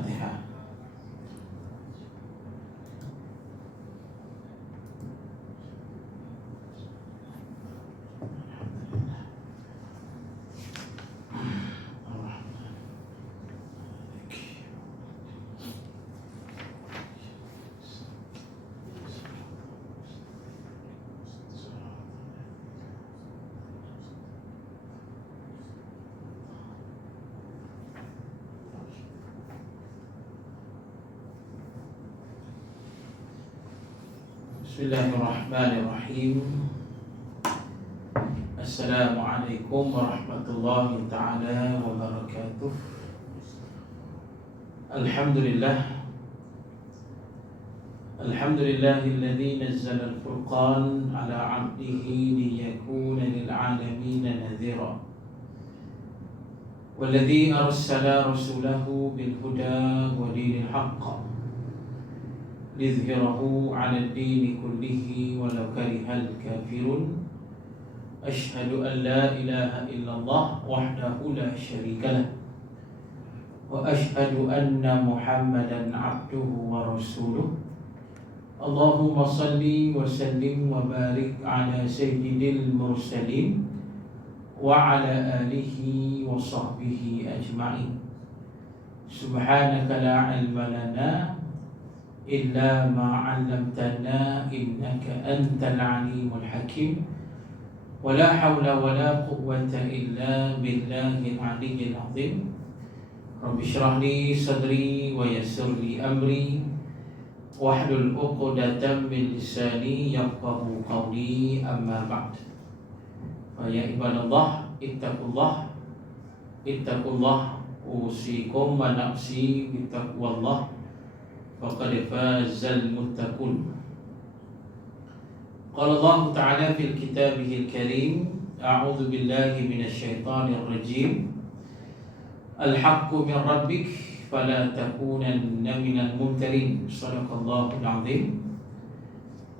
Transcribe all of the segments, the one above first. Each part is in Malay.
Al-Fatihah. Bismillahirrahmanirrahim. Assalamualaikum warahmatullahi ta'ala wabarakatuh. Alhamdulillahilladzi nazzala al-furqan ala 'abdihi liyakuna lil'alamin nadhira. Walladzi arsala rasulahu bil huda wa dinil haqq liyudhhirahu 'ala ad-din kullihi walau karihal kafirun. Asyhadu an la ilaha illallah wahdahu la syarika lah wa asyhadu anna Muhammadan 'abduhu wa rasuluh. Allahumma salli wa sallim wa barik 'ala sayyidil mursalin wa 'ala alihi wa sahbihi ajma'in. Subhanaka la 'ilma lana illa ma 'allamtana innaka antal 'alimul hakim. Wala hawla wala quwwata illa billahil 'aliyyil 'azim. Rabbi shrah li sadri wa yassir li amri wahlul 'uqdatam min lisani yafqahu qawli, amma ba'd. Fa ya ibadallah ittaqullah usikum wa nafsi bittaqwallah. Faqad fazal muttaqun. Qala Allah Ta'ala fil kitabihil karim, a'udzu billahi minasy syaithanir rajim. Al-haqqu min rabbik fala takunanna minal mumtarin. Shadaqallahul 'azim.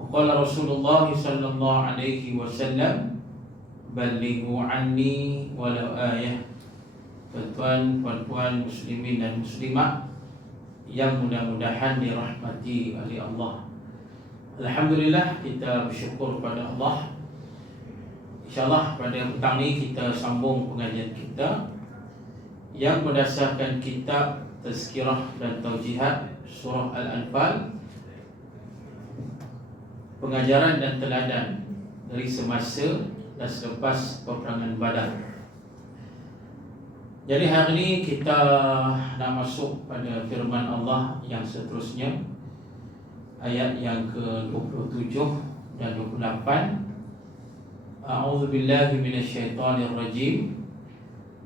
Wa qala Rasulullah sallallahu alaihi wasallam, ballighu anni walau ayah. Tuan-tuan muslimin dan muslimat yang mudah-mudahan dirahmati oleh Allah. Alhamdulillah, kita bersyukur pada Allah. InsyaAllah pada petang ini kita sambung pengajian kita yang berdasarkan kitab Tazkirah dan Taujihat Surah Al-Anfal, pengajaran dan teladan dari semasa dan selepas peperangan Badar. Jadi hari ini kita nak masuk pada firman Allah yang seterusnya, ayat yang ke-27 dan 28. A'udzu billahi minasyaitonir rajim.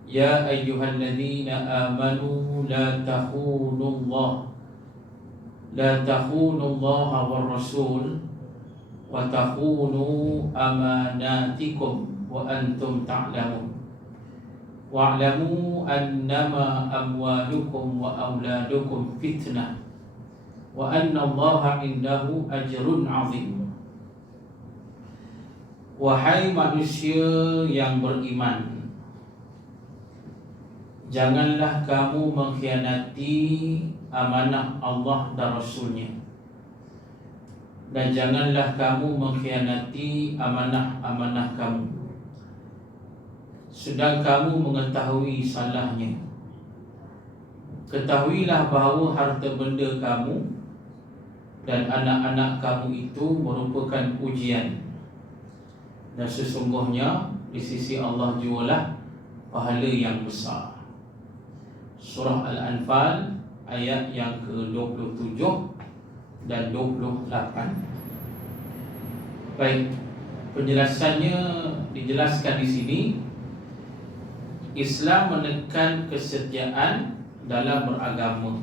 Ya ayyuhalladzina amanu la takhunullaha war rasul wa takhunu amanatikum wa antum ta'lamun. Wa'lamu annama amwalukum wa auladukum fitnah wa anna Allaha indahu ajrun 'azim. Wahai manusia yang beriman, janganlah kamu mengkhianati amanah Allah dan Rasulnya, dan janganlah kamu mengkhianati amanah-amanah kamu sedang kamu mengetahui salahnya. Ketahuilah bahawa harta benda kamu dan anak-anak kamu itu merupakan ujian, dan sesungguhnya di sisi Allah jugalah pahala yang besar. Surah Al-Anfal ayat yang ke-27 dan 28. Baik, penjelasannya dijelaskan di sini. Islam menekan kesetiaan dalam beragama,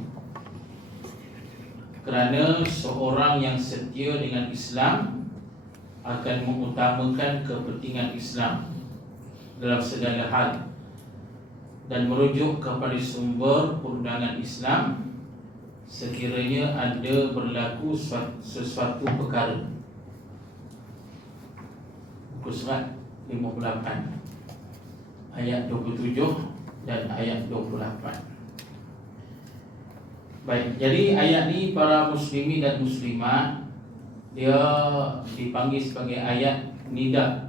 kerana seorang yang setia dengan Islam akan mengutamakan kepentingan Islam dalam segala hal dan merujuk kepada sumber perundangan Islam sekiranya ada berlaku sesuatu perkara. Muka surat 58 ayat 27 dan ayat 28. Baik, jadi ayat ni para muslimin dan muslimat, dia dipanggil sebagai ayat nida.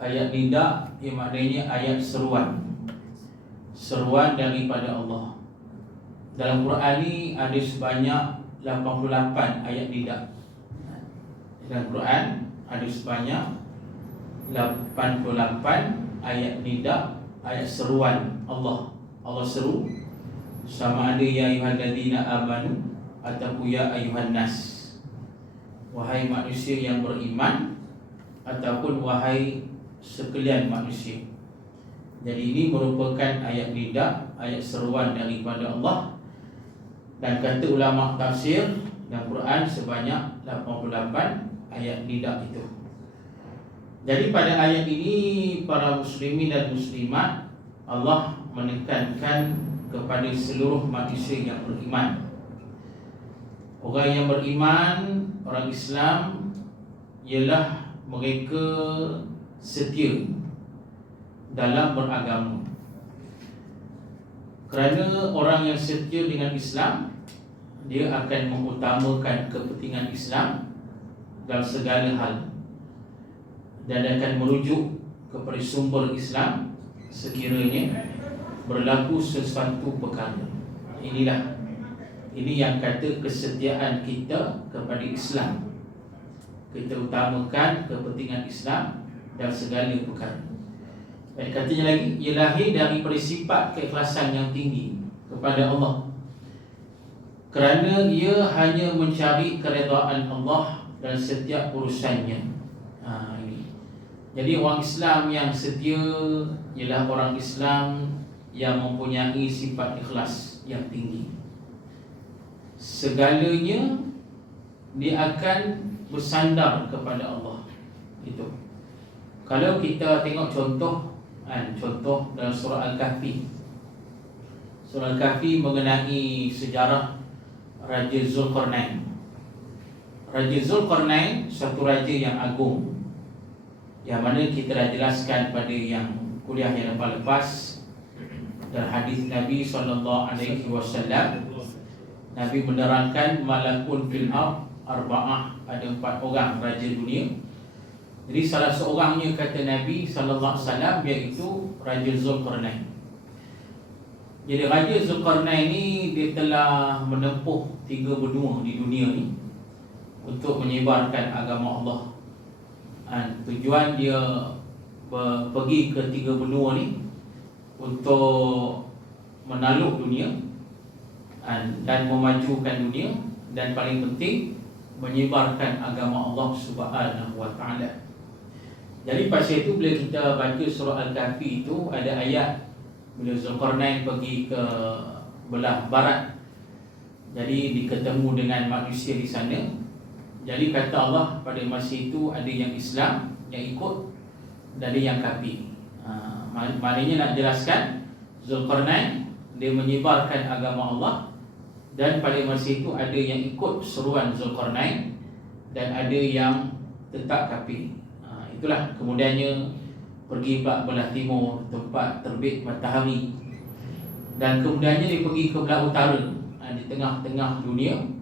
Ayat nida yang maknanya ayat seruan. Seruan daripada Allah. Dalam Quran ni ada sebanyak 88 ayat nida. Dalam Quran ada sebanyak 88 ayat nida, ayat seruan Allah. Allah seru, sama ada ya ayyuhalladzina amanu ataupun ya ayyuhan nas, wahai manusia yang beriman, ataupun wahai sekalian manusia. Jadi ini merupakan ayat nida, ayat seruan daripada Allah. Dan kata ulama tafsir dalam Quran sebanyak 88 ayat nida itu. Jadi pada ayat ini para muslimin dan muslimat, Allah menekankan kepada seluruh manusia yang beriman. Orang yang beriman, orang Islam, ialah mereka setia dalam beragama. Kerana orang yang setia dengan Islam, dia akan mengutamakan kepentingan Islam dalam segala hal, dan akan merujuk kepada sumber Islam sekiranya berlaku sesuatu perkara. Ini yang kata kesetiaan kita kepada Islam. Kita utamakan kepentingan Islam dalam segala perkara. Baik, katanya lagi, ia lahir daripada sifat keikhlasan yang tinggi kepada Allah, kerana ia hanya mencari keredaan Allah dalam setiap urusannya. Jadi orang Islam yang setia ialah orang Islam yang mempunyai sifat ikhlas yang tinggi. Segalanya dia akan bersandar kepada Allah. Itu. Kalau kita tengok contoh dalam surah Al-Kahfi. Surah Al-Kahfi mengenai sejarah Raja Zulkarnain. Raja Zulkarnain satu raja yang agung, yang mana kita dah jelaskan pada yang kuliah yang lepas dan hadis Nabi SAW. Nabi menerangkan malakun fil arba'ah, ada 4 orang raja dunia. Jadi salah seorangnya kata Nabi SAW, iaitu Raja Zulkarnain. Jadi Raja Zulkarnain ni dia telah menempuh 3 benua di dunia ni untuk menyebarkan agama Allah. Tujuan dia pergi ke 3 benua ni untuk menakluk dunia dan memajukan dunia, dan paling penting menyebarkan agama Allah Subhanahu wa taala. Jadi pasal itu bila kita baca surah Al-Kahfi itu ada ayat bila Zulkarnain pergi ke belah barat. Jadi diketemu dengan manusia di sana. Jadi kata Allah pada masa itu ada yang Islam yang ikut dan ada yang kafir. Maknanya nak jelaskan Zulkarnain dia menyebarkan agama Allah, dan pada masa itu ada yang ikut seruan Zulkarnain dan ada yang tetap kafir. Itulah kemudiannya pergi ke belah timur, tempat terbit matahari, dan kemudiannya dia pergi ke belah utara, di tengah-tengah dunia.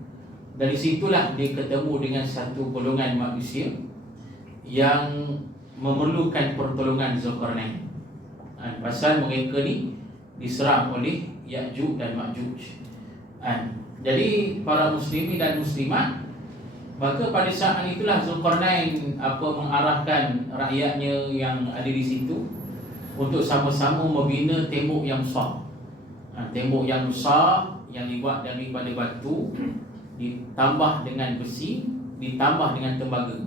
Dari situlah dia ketemu dengan satu golongan manusia yang memerlukan pertolongan Zulkarnain. Pasal mereka ni diserang oleh Ya'juj dan Ma'juj. Jadi para muslimin dan muslimat, maka pada saat itulah Zulkarnain mengarahkan rakyatnya yang ada di situ untuk sama-sama membina tembok yang besar. Tembok yang besar yang dibuat daripada batu, ditambah dengan besi, ditambah dengan tembaga.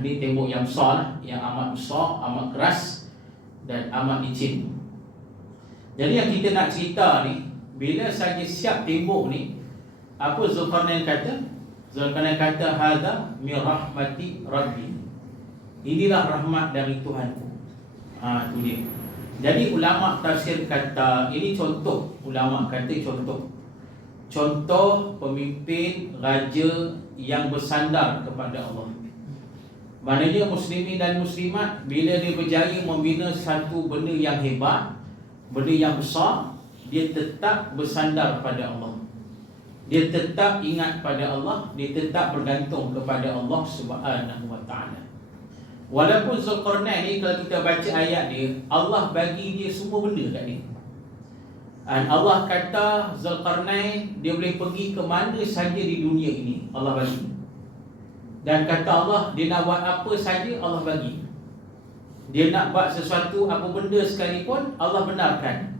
Ini tembok yang besar, yang amat besar, amat keras dan amat licin. Jadi yang kita nak cerita ni, bila saja siap tembok ni, apa Zulkarnain kata? Zulkarnain kata, hadza min rahmati rabbi. Inilah rahmat dari Tuhanku. Itu dia. Jadi ulama tafsir kata, ini contoh, ulama kata contoh pemimpin raja yang bersandar kepada Allah. Maknanya muslimin dan muslimat bila dia berjaya membina satu benda yang hebat, benda yang besar, dia tetap bersandar pada Allah. Dia tetap ingat pada Allah, dia tetap bergantung kepada Allah Subhanahu wa taala. Walaupun Zulkarnain ni, kalau kita baca ayat dia, Allah bagi dia semua benda kat dia. Dan Allah kata Zulkarnain dia boleh pergi ke mana saja di dunia ini, Allah bagi. Dan kata Allah, dia nak buat apa saja Allah bagi. Dia nak buat sesuatu, apa benda sekalipun, Allah benarkan.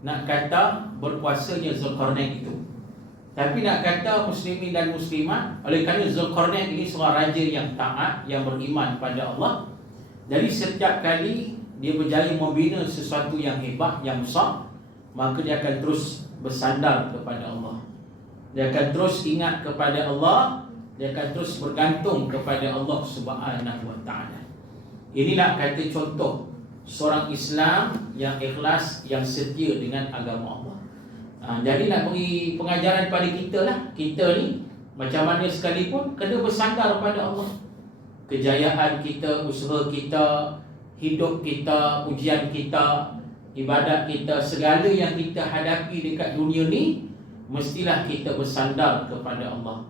Nak kata berkuasanya Zulkarnain itu. Tapi nak kata muslimin dan muslimat, oleh kerana Zulkarnain ini seorang raja yang taat, yang beriman pada Allah. Jadi setiap kali dia berjaya membina sesuatu yang hebat, yang besar, maka dia akan terus bersandar kepada Allah. Dia akan terus ingat kepada Allah, dia akan terus bergantung kepada Allah Subhanahu wa taala. Inilah kata contoh seorang Islam yang ikhlas, yang setia dengan agama Allah. Jadi nak beri pengajaran pada kita lah. Kita ni macam mana sekalipun kena bersandar pada Allah. Kejayaan kita, usaha kita, hidup kita, ujian kita, ibadat kita, segala yang kita hadapi dekat dunia ni, mestilah kita bersandar kepada Allah,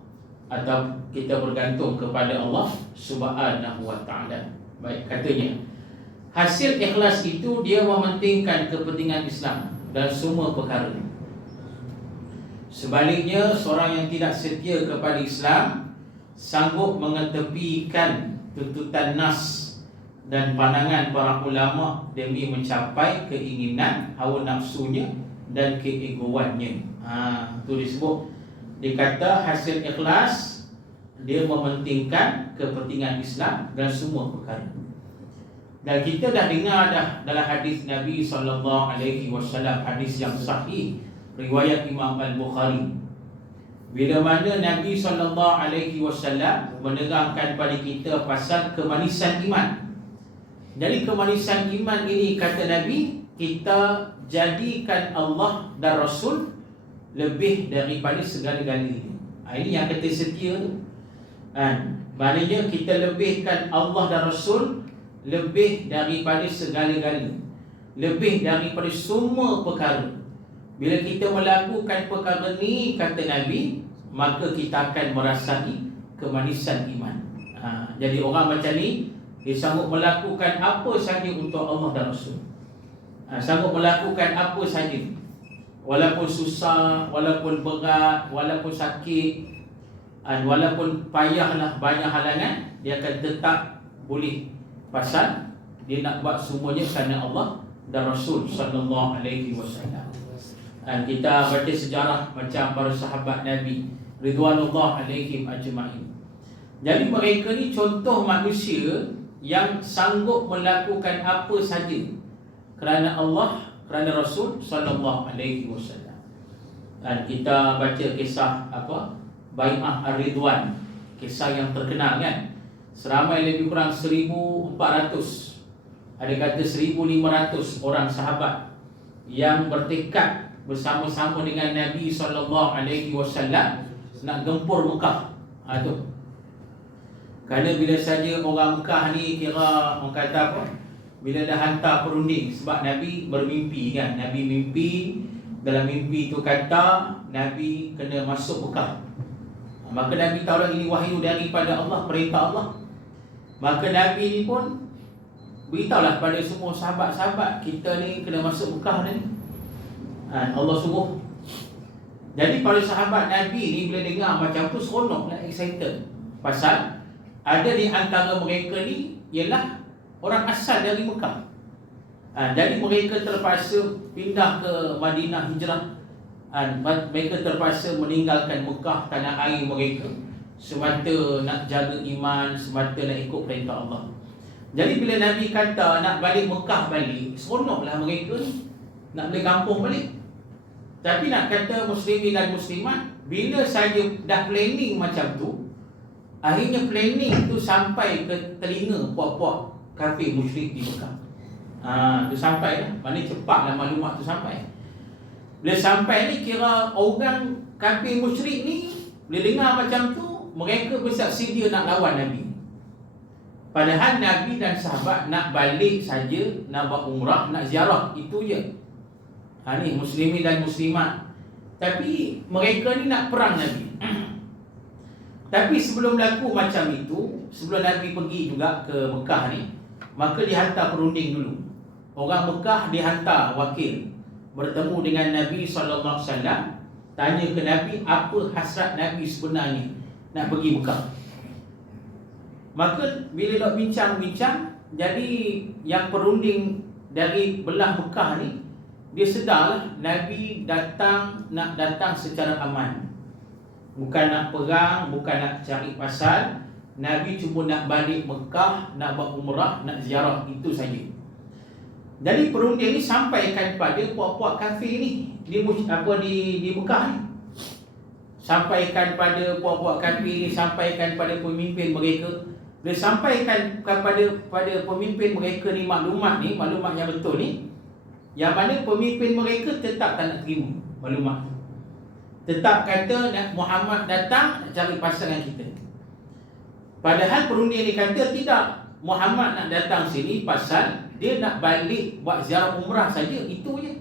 atau kita bergantung kepada Allah Subhanahu wa taala. Baik, katanya hasil ikhlas itu dia mementingkan kepentingan Islam dan semua perkara. Sebaliknya, seorang yang tidak setia kepada Islam sanggup mengetepikan tuntutan nas dan pandangan para ulama demi mencapai keinginan hawa nafsunya dan keegoannya. Itu disebut, dikata hasil ikhlas dia mementingkan kepentingan Islam dan semua perkara. Dan kita dah dengar dah dalam hadis Nabi SAW, hadis yang sahih riwayat Imam Al-Bukhari, bila mana Nabi SAW menerangkan pada kita pasal kemanisan iman. Jadi kemanisan iman ini, kata Nabi, kita jadikan Allah dan Rasul lebih daripada segala-galanya. Ini yang kata setia tu. Maknanya kita lebihkan Allah dan Rasul lebih daripada segala-galanya, lebih daripada semua perkara. Bila kita melakukan perkara ni, kata Nabi, maka kita akan merasai kemanisan iman. Jadi orang macam ni, dia sanggup melakukan apa saja untuk Allah dan Rasul. Sanggup melakukan apa saja, walaupun susah, walaupun berat, walaupun sakit, walaupun payahlah banyak halangan, dia akan tetap boleh. Pasal dia nak buat semuanya kerana Allah dan Rasul sallallahu alaihi wasallam. Kita baca sejarah macam para sahabat Nabi ridwanullah alaihim ajma'in. Jadi mereka ni contoh manusia yang sanggup melakukan apa saja kerana Allah, kerana Rasul sallallahu alaihi wasallam. Dan kita baca kisah Bai'ah Ar-Ridwan, kisah yang terkenal kan. Seramai lebih kurang 1,400, ada kata 1,500 orang sahabat yang bertekad bersama-sama dengan Nabi SAW nak gempur Mekah. Tu. Kerana bila saja orang Mekah ni kira, orang kata apa, bila dah hantar perunding, sebab Nabi bermimpi kan. Nabi mimpi, dalam mimpi tu kata Nabi kena masuk Mekah. Maka Nabi tahu lagi ini wahyu daripada Allah, perintah Allah. Maka Nabi ni pun beritahulah pada semua sahabat-sahabat, kita ni kena masuk Mekah ni. Allah suruh. Jadi para sahabat Nabi ni bila dengar macam tu, seronoklah, excited. Pasal ada di antara mereka ni ialah orang asal dari Mekah. Jadi mereka terpaksa pindah ke Madinah, hijrah. Mereka terpaksa meninggalkan Mekah, tanah air mereka, semata nak jaga iman, semata nak ikut perintah Allah. Jadi bila Nabi kata nak balik Mekah balik, seronoklah mereka ni, nak balik kampung balik. Tapi nak kata muslimin dan muslimat, bila saja dah planning macam tu, akhirnya planning tu sampai ke telinga puak-puak kafir musyrik di Mekah. Tu sampai lah, maknanya cepatlah maklumat tu sampai. Bila sampai ni, kira orang kafir musyrik ni bila dengar macam tu, mereka bersiap sedia nak lawan Nabi. Padahal Nabi dan sahabat nak balik saja, nak buat umrah, nak ziarah, itu je. Ni muslimin dan muslimat. Tapi mereka ni nak perang Nabi. Tapi sebelum berlaku macam itu, sebelum Nabi pergi juga ke Mekah ni, maka dihantar perunding dulu. Orang Mekah dihantar wakil bertemu dengan Nabi SAW, tanya ke Nabi apa hasrat Nabi sebenarnya nak pergi Mekah. Maka bila nak bincang-bincang, jadi yang perunding dari belah Mekah ni, dia sedarlah Nabi nak datang secara aman. Bukan nak perang, bukan nak cari pasal. Nabi cuma nak balik Mekah, nak buat umrah, nak ziarah, itu saja. Jadi perunding ni sampaikan pada puak-puak kafir ni di Mekah ni. Sampaikan pada puak-puak kafir ni, sampaikan pada pemimpin mereka. Dia sampaikan pada pemimpin mereka ni maklumat yang betul ni, yang mana pemimpin mereka tetap tak nak terima maklumat. Tetap kata Muhammad datang nak cari pasal dengan kita. Padahal perunding ni kata tidak, Muhammad nak datang sini pasal dia nak balik buat ziarah umrah saja, itu je.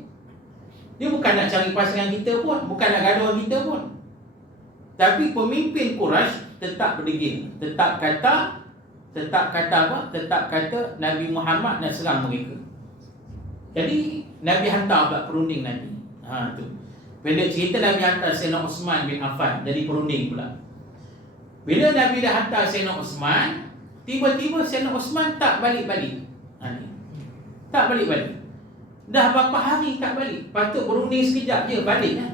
Dia bukan nak cari pasal dengan kita pun, bukan nak gaduh dengan kita pun. Tapi pemimpin Quraisy tetap berdegil, tetap kata apa? Tetap kata Nabi Muhammad nak serang mereka. Jadi Nabi hantar pula perunding Nabi. Tu. Pendek cerita, Nabi hantar Sayyidina Osman bin Affan jadi perunding pula. Bila Nabi dah hantar Sayyidina Osman, tiba-tiba Sayyidina Osman tak balik-balik. Tak balik-balik. Dah berapa hari tak balik. Patut perunding sekejap je, balik lah.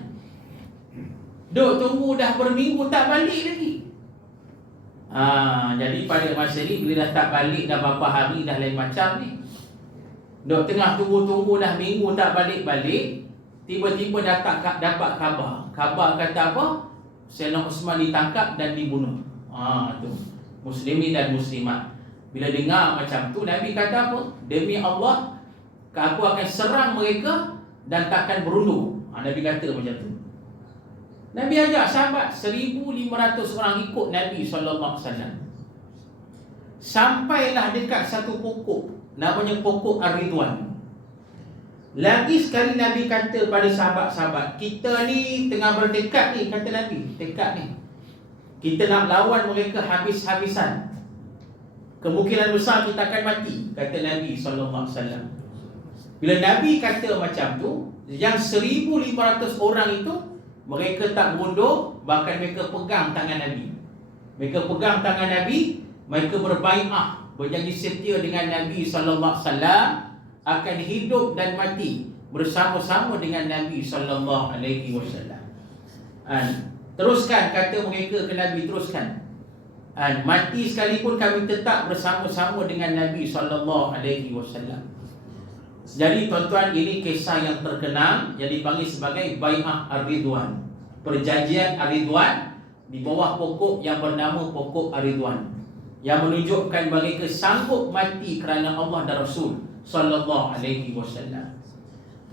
Duk tunggu dah berminggu tak balik lagi. Jadi pada masa ni, bila dah tak balik dah berapa hari, dah lain macam ni. Duk tengah tunggu-tunggu dah minggu tak balik-balik, tiba-tiba dapat khabar. Khabar kata apa? Sayyidina Osman ditangkap dan dibunuh. Tu. Muslimin dan muslimat. Bila dengar macam tu, Nabi kata apa? Demi Allah, aku akan serang mereka dan takkan berundur. Nabi kata macam tu. Nabi ajak sahabat 1,500 orang ikut Nabi SAW. Sampailah dekat satu pokok, namanya pokok Ar-Ridwan. Lagi sekali Nabi kata pada sahabat-sahabat, kita ni tengah bertekad ni, kata Nabi, tekad ni, kita nak lawan mereka habis-habisan. Kemungkinan besar kita akan mati, kata Nabi SAW. Bila Nabi kata macam tu, yang 1,500 orang itu, mereka tak mundur, bahkan mereka pegang tangan Nabi. Mereka pegang tangan Nabi, mereka berbai'ah, berjanji setia dengan Nabi SAW, akan hidup dan mati bersama-sama dengan Nabi SAW. Teruskan, kata mereka ke Nabi, teruskan. Mati sekalipun kami tetap bersama-sama dengan Nabi SAW. Jadi tuan-tuan, ini kisah yang terkenal yang dipanggil sebagai Bai'ah Ar-Ridwan, perjanjian Ar-Ridwan di bawah pokok yang bernama pokok Ar-Ridwan, yang menunjukkan mereka sanggup mati kerana Allah dan Rasul sallallahu alaihi wasallam.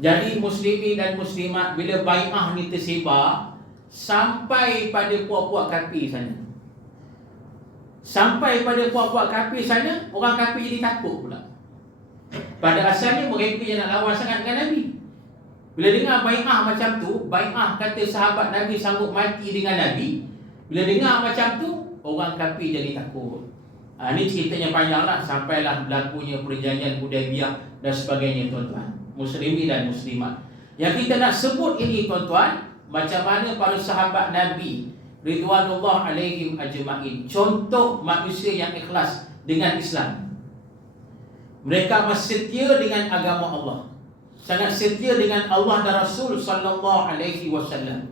Jadi muslimin dan muslimat, bila bai'ah ni tersebar sampai pada puak-puak kafir sana, sampai pada puak-puak kafir sana, orang kafir jadi takut pula. Pada asalnya mereka yang nak lawan sangat dengan Nabi. Bila dengar bai'ah macam tu, bai'ah kata sahabat Nabi sanggup mati dengan Nabi, bila dengar macam tu, orang kafir jadi takut. Ini ceritanya panjang lah, sampailah berlakunya perjanjian Hudaibiyah dan sebagainya, tuan-tuan, muslimin dan muslimat. Yang kita nak sebut ini, tuan-tuan, macam mana para sahabat Nabi ridwanullah alaihim ajma'in, contoh manusia yang ikhlas dengan Islam. Mereka masih setia dengan agama Allah, sangat setia dengan Allah dan Rasul sallallahu alaihi wasallam.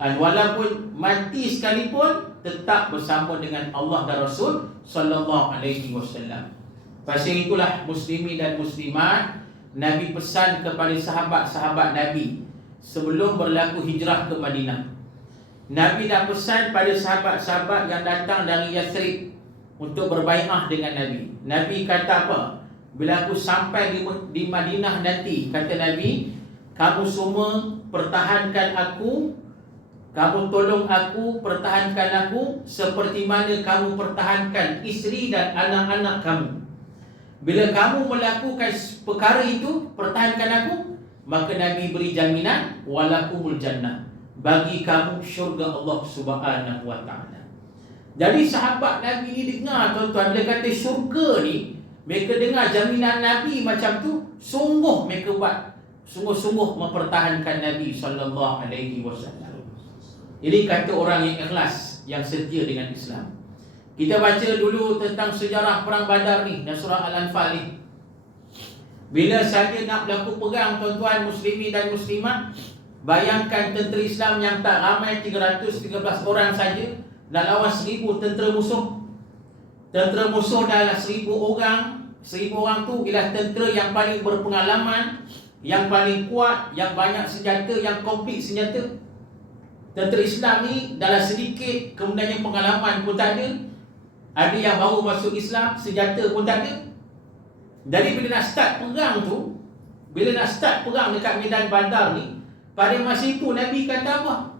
Walaupun mati sekalipun tetap bersama dengan Allah dan Rasul sallallahu alaihi wasallam. Pasal itulah muslimin dan muslimat, Nabi pesan kepada sahabat-sahabat Nabi sebelum berlaku hijrah ke Madinah. Nabi dah pesan pada sahabat-sahabat yang datang dari Yathrib untuk berbai'ah dengan Nabi. Nabi kata apa? Bila aku sampai di Madinah nanti, kata Nabi, kamu semua pertahankan aku, kamu tolong aku, pertahankan aku seperti mana kamu pertahankan isteri dan anak-anak kamu. Bila kamu melakukan perkara itu, pertahankan aku, maka Nabi beri jaminan walakumul jannah, bagi kamu syurga Allah Subhanahu wa taala. Jadi sahabat Nabi ni dengar tuan-tuan, bila kata syurga ni, mereka dengar jaminan Nabi macam tu, sungguh mereka buat, sungguh-sungguh mempertahankan Nabi sallallahu alaihi wasallam. Ini kata orang yang ikhlas, yang setia dengan Islam. Kita baca dulu tentang sejarah perang Badar ni dan surah Al-Anfal ni. Bila saja nak berlaku perang tuan-tuan muslimin dan muslimat, bayangkan tentera Islam yang tak ramai 313 orang saja nak lawan 1000 tentera musuh. Tentera musuh adalah 1000 orang. 1000 orang tu ialah tentera yang paling berpengalaman, yang paling kuat, yang banyak senjata, yang komplit senjata. Tentera Islam ni dalam sedikit, kemudian pengalaman pun tak ada. Ada yang baru masuk Islam, senjata pun tak ada. Jadi bila nak start perang tu, bila nak start perang dekat medan Badar ni, pada masa itu Nabi kata apa?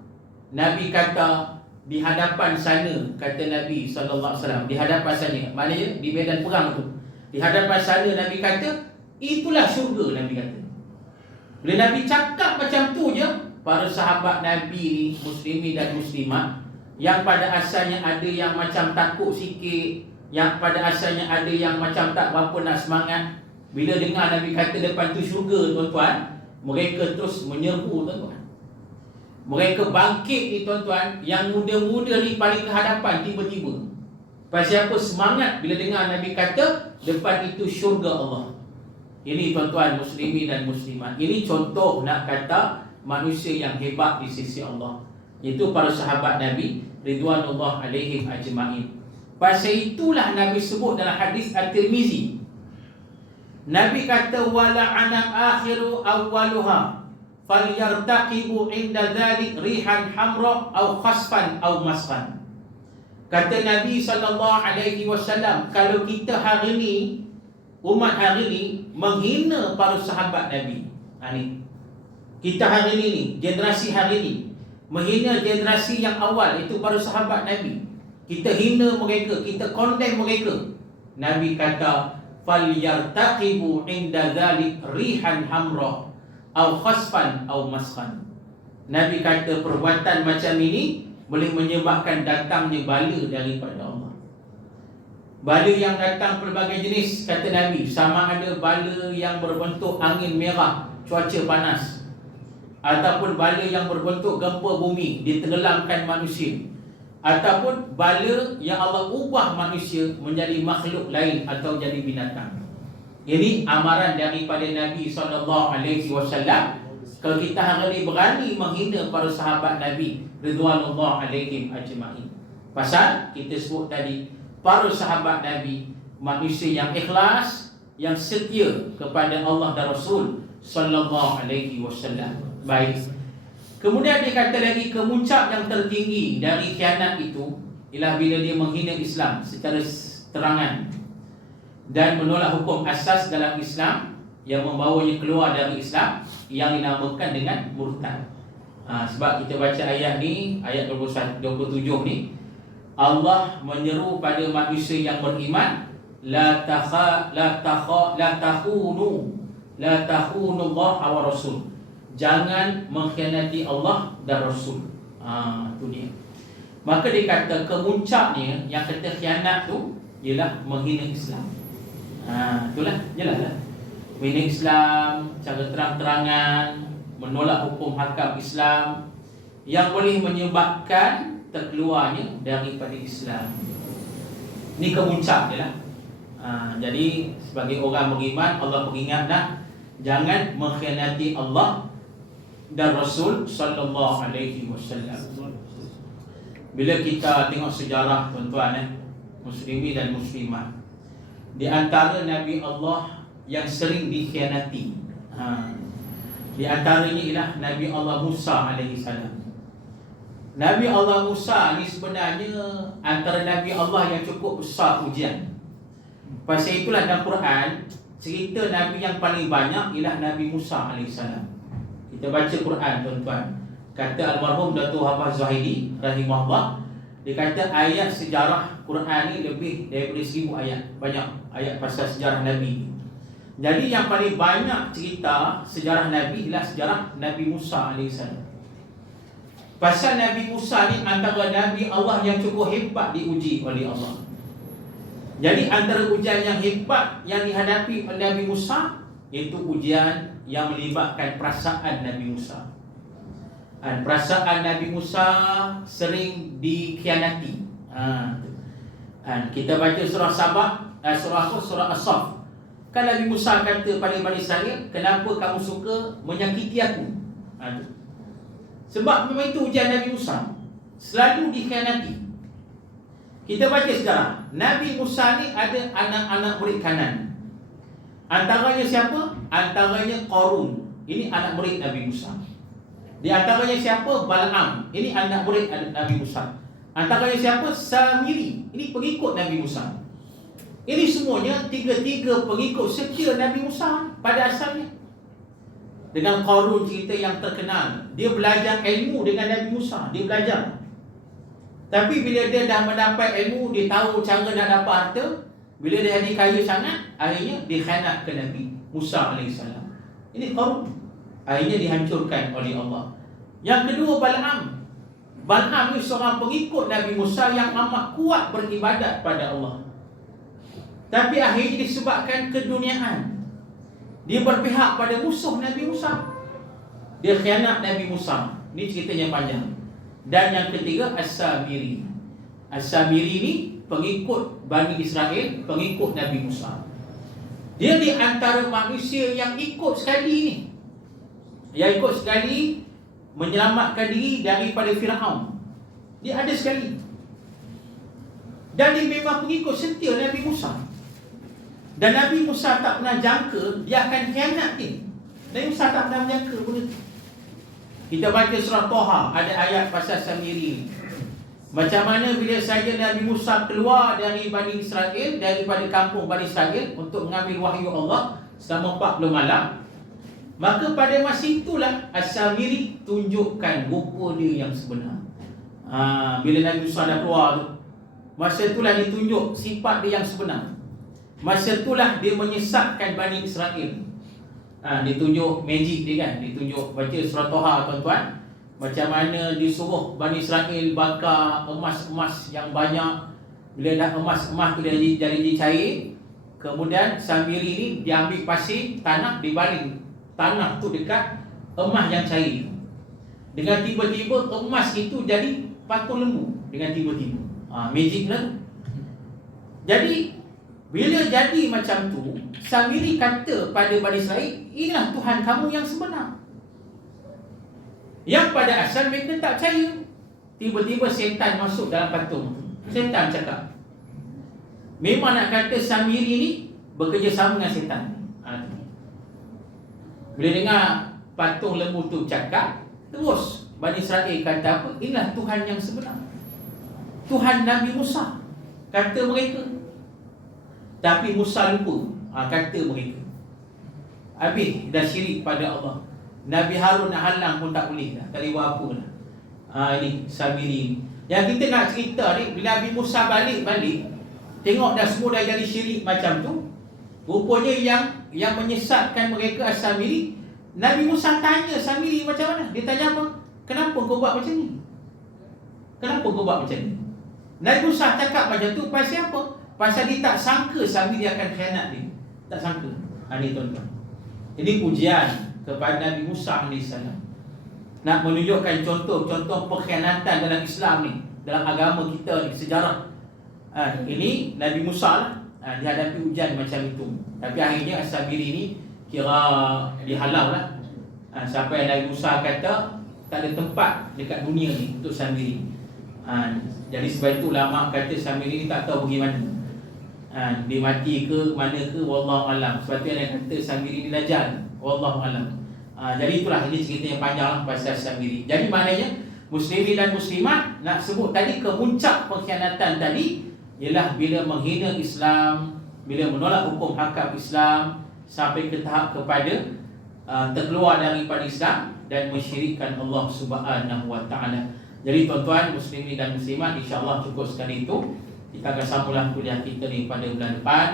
Nabi kata di hadapan sana, kata Nabi SAW, di hadapan sana, maknanya di medan perang tu, di hadapan sana Nabi kata, itulah syurga. Nabi kata. Bila Nabi cakap macam tu je, para sahabat Nabi ni, muslimin dan muslimat, yang pada asalnya ada yang macam takut sikit, yang pada asalnya ada yang macam tak berapa nak semangat, bila dengar Nabi kata depan tu syurga tuan-tuan, mereka terus menyerbu tuan-tuan. Mereka bangkit ni tuan-tuan, yang muda-muda ni paling ke hadapan tiba-tiba. Pasal apa? Semangat bila dengar Nabi kata depan itu syurga Allah. Ini tuan-tuan muslimin dan muslimat, ini contoh nak kata manusia yang hebat di sisi Allah. Itu para sahabat Nabi ridwanullah alaihim ajma'in. Pasal itulah Nabi sebut dalam hadis At-Tirmizi, Nabi kata wala ana akhiru awwaluha falyartaqibu inda dhalik rihan hamra au khasfan au masfan. Kata Nabi SAW, kalau kita hari ni, umat hari ni menghina para sahabat Nabi, ni kita hari ni, generasi hari ni menghina generasi yang awal, itu para sahabat Nabi, kita hina mereka, kita condemn mereka. Nabi kata falyartaqibu inda dhalik rihan hamra au khasfan au maskan. Nabi kata perbuatan macam ini boleh menyebabkan datangnya bala daripada Allah. Bala yang datang pelbagai jenis, kata Nabi, sama ada bala yang berbentuk angin merah, cuaca panas, ataupun bala yang berbentuk gempa bumi, ditenggelamkan manusia, ataupun bala yang Allah ubah manusia menjadi makhluk lain atau jadi binatang. Ini amaran daripada Nabi SAW. Kalau kita hari ini berani menghina para sahabat Nabi ridwanullah alaihim ajma'in, pasal kita sebut tadi, para sahabat Nabi manusia yang ikhlas, yang setia kepada Allah dan Rasul sallallahu alaihi wasallam. Baik. Kemudian dia kata lagi, kemuncak yang tertinggi dari khianat itu ialah bila dia menghina Islam secara terangan dan menolak hukum asas dalam Islam yang membawanya keluar dari Islam, yang dinamakan dengan murtad. Sebab kita baca ayat ni, ayat 27 ni, Allah menyeru pada manusia yang beriman, la takhunu Allah wa Rasul. Jangan mengkhianati Allah dan Rasul. Itu dia. Maka dia kata kemuncaknya yang kata khianat tu ialah menghina Islam. Itulah, jelas lah. Menghina Islam cara terang-terangan, menolak hukum hakam Islam yang boleh menyebabkan terkeluarnya daripada Islam. Ini kemuncak dia lah. Jadi sebagai orang beriman, Allah peringatlah, jangan mengkhianati Allah dan Rasul sallallahu alaihi wasallam. Bila kita tengok sejarah tuan-tuan, muslimin dan muslimat, di antara Nabi Allah yang sering dikhianati, di antaranya ialah Nabi Allah Musa alaihi salam. Nabi Allah Musa ni sebenarnya antara Nabi Allah yang cukup besar ujian. Pasal itulah dalam Quran, cerita Nabi yang paling banyak ialah Nabi Musa AS. Kita baca Quran tuan-tuan, kata almarhum Datuk Hafiz Zahidi rahimahullah, dia kata ayat sejarah Quran ni lebih daripada 1000 ayat. Banyak ayat pasal sejarah Nabi. Jadi yang paling banyak cerita sejarah Nabi ialah sejarah Nabi Musa AS. Pasal Nabi Musa ni antara Nabi Allah yang cukup hebat diuji oleh Allah. Jadi antara ujian yang hebat yang dihadapi oleh Nabi Musa, iaitu ujian yang melibatkan perasaan Nabi Musa. Dan perasaan Nabi Musa sering dikhianati. Dan kita baca surah surah As-Saff. Kan Nabi Musa kata pada Bani Israel, kenapa kamu suka menyakiti aku? Sebab memang itu ujian Nabi Musa, selalu dikhianati. Kita baca sekarang, Nabi Musa ni ada anak-anak murid kanan. Antaranya siapa? Antaranya Qarun. Ini anak murid Nabi Musa. Di antaranya siapa? Bal'am. Ini anak murid Nabi Musa. Antaranya siapa? Samiri. Ini pengikut Nabi Musa. Ini semuanya tiga-tiga pengikut setia Nabi Musa pada asalnya. Dengan Qarun cerita yang terkenal, dia belajar ilmu dengan Nabi Musa. Dia belajar. Tapi bila dia dah mendapat ilmu, dia tahu cara nak dapat harta. Bila dia jadi kaya sangat, akhirnya dia khianat ke Nabi Musa AS. Ini Qarun. Akhirnya dihancurkan oleh Allah. Yang kedua, Bal'am. Bal'am ni seorang pengikut Nabi Musa yang amat kuat beribadat pada Allah. Tapi akhirnya disebabkan keduniaan, dia berpihak pada musuh Nabi Musa. Dia khianat Nabi Musa. Ini ceritanya panjang. Dan yang ketiga, As-Samiri. As-Samiri ni pengikut Bani Israel, pengikut Nabi Musa. Dia di antara manusia yang ikut sekali ni. Yang ikut sekali menyelamatkan diri daripada Firaun. Dia ada sekali. Dan dia memang pengikut setia Nabi Musa. Dan Nabi Musa tak pernah jangka dia akan khianat dia. Nabi Musa tak pernah jangka benda tu. Kita baca surah Toha, ada ayat pasal Samiri. Macam mana bila saja Nabi Musa keluar dari Bani Israel, daripada kampung Bani Israel untuk mengambil wahyu Allah selama 40 malam, maka pada masa itulah As-Samiri tunjukkan rupa dia yang sebenar. Bila Nabi Musa dah keluar tu, masa itulah ditunjuk sifat dia yang sebenar. Masa itulah dia menyesatkan Bani Israel. Ditunjuk magic dia kan. Ditunjuk, baca surah Toha tuan-tuan, macam mana disuruh Bani Israel bakar emas-emas yang banyak. Bila dah emas-emas tu jadi cair, kemudian Samiri ni dia ambil pasir, tanah, dibaling tanah tu dekat emas yang cair. Dengan tiba-tiba emas itu jadi patung lembu. Dengan tiba-tiba magic lah. Jadi bila jadi macam tu, Samiri kata pada Bani Israel, inilah Tuhan kamu yang sebenar. Yang pada asal mereka tak percaya. Tiba-tiba setan masuk dalam patung. Setan cakap, memang nak kata Samiri ni bekerjasama dengan setan. Bila dengar patung lembu tu cakap, terus Bani Israel kata apa? Inilah Tuhan yang sebenar, Tuhan Nabi Musa, kata mereka. Tapi Musa lupa, kata mereka. Habis dah syirik pada Allah. Nabi Harun nak halang pun tak boleh dah. Tak boleh buat apa dah. Ini Samiri. Yang kita nak cerita ni, bila Nabi Musa balik, tengok dah semua dah jadi syirik macam tu. Rupanya yang menyesatkan mereka As-Samiri. Nabi Musa tanya Samiri macam mana? Dia tanya apa? Kenapa kau buat macam ni? Kenapa kau buat macam ni? Nabi Musa cakap macam tu pasal apa? Pasal dia tak sangka Samiri akan khianat dia. Tak sangka. Ini tuan-tuan, ini ujian kepada Nabi Musa AS. Nak menunjukkan contoh-contoh pengkhianatan dalam Islam ni, dalam agama kita ni, sejarah. Ini Nabi Musa lah, dihadapi ujian macam itu. Tapi akhirnya As-Samiri ni kira dihalau lah. Sampai Nabi Musa kata tak ada tempat dekat dunia ni untuk Samiri. Jadi sebab itu ulama kata Samiri ni tak tahu pergi mana. Dia mati ke mana ke, wallahu alam. Sebab tu yang kata Samiri ni dajjal, wallahu alam. Jadi itulah, ini cerita yang panjang lah pasal Samiri. Jadi maknanya muslimin dan muslimat nak sebut tadi kemuncak pengkhianatan tadi ialah bila menghina Islam, bila menolak hukum hakam Islam sampai ke tahap kepada terkeluar daripada Islam dan mensyirikkan Allah Subhanahu wa taala. Jadi tuan-tuan muslimin dan muslimat, insya-Allah cukup sekali itu. Kita akan sambunglah kuliah kita ni pada bulan depan.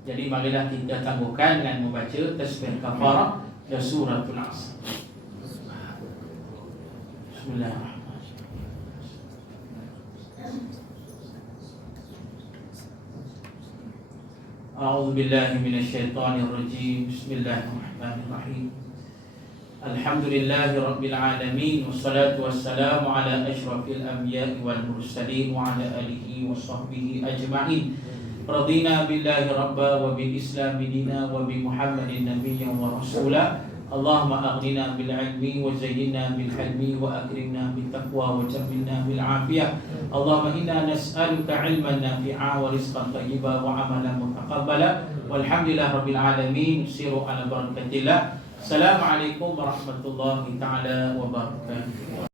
Jadi marilah kita tangguhkan dengan membaca tasbih kafarah dan suratul Asr. Bismillahirrahmanirrahim. A'udzu billahi minasyaitonir rajim. Bismillahirrahmanirrahim. Alhamdulillahi rabbil alamin, wassalatu wassalamu ala asyrafil anbiya'i wal mursalin wa ala alihi wa sahbihi ajma'in. Radina billahi rabba wa bil islami dina wa bi Muhammadin nabiyyan wa rasula. Allahumma aghnina bil ilmi wa zayyinna bil hilmi wa akrimna bit taqwa wa jammilna bil afiyah. Allahumma inna nas'aluka ilman nafi'a wa rizqan thayyiba wa amalan mutaqabbala. Walhamdulillahi rabbil alamin. Siru ala barakatillah. Assalamualaikum warahmatullahi taala wabarakatuh.